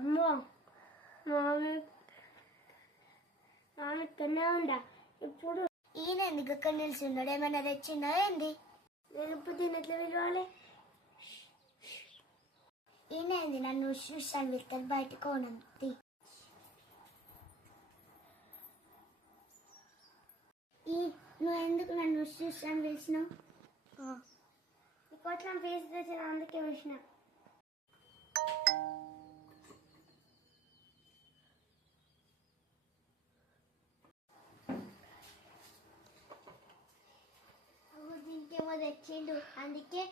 అమ్మో మామి మామి ఇక్కడనే ఉండా ఇప్పుడు. ఈయన ఎందుకు అక్కడ నిలిచిండడు? ఏమన్నా తెచ్చిండా ఏంది? నేను ఇప్పుడు దీన్ని ఎట్లా పిలవాలి? ఈయన ఏంది నన్ను చూసాను వెళ్తాను బయటకు ఓనంతి. నువ్వు ఎందుకు నన్ను చూసాను పిలిచినావు? ఇంకోట్లా ఫేస్ తెచ్చిన అందుకే పిలిచిన. దీనికేమో తెచ్చిండు అందుకే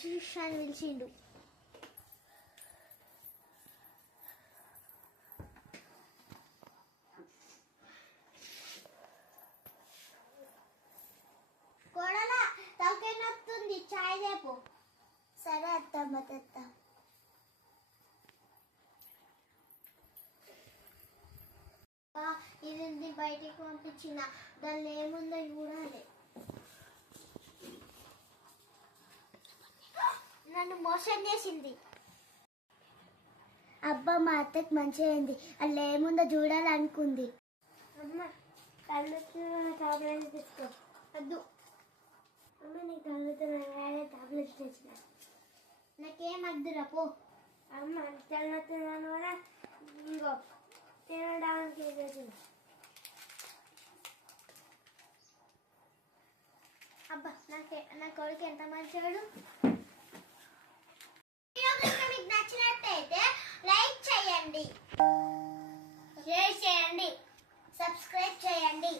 చూసాను పిలిచిండు. కోడలా తలకాయ నొస్తుంది, చాయ్ రేపు. సరే అత్తమ్మ తెత్తా. ఇది బయటికి పంపించిన దానిలో ఏముందో చూడాలి. నన్ను మోసం చేసింది. అబ్బా మా అత్తకి మంచిగా అయింది, అందులో ఏముందో చూడాలనుకుంది. అమ్మ కళ్ళొచ్చిన టాబ్లెట్స్ తీసుకో. వద్దు. అమ్మ నీకు కళ్ళొచ్చిన టాబ్లెట్స్ తెచ్చిన. నాకేం వద్దురా పో. అమ్మ తెల్లొచ్చిన కూడా ఇంకో తినడానికి తెచ్చిన. అబ్బా నా కొడుకు ఎంత మంచివాడు. మీకు నచ్చినట్టయితే లైక్ చేయండి, షేర్ చేయండి, సబ్స్క్రైబ్ చేయండి.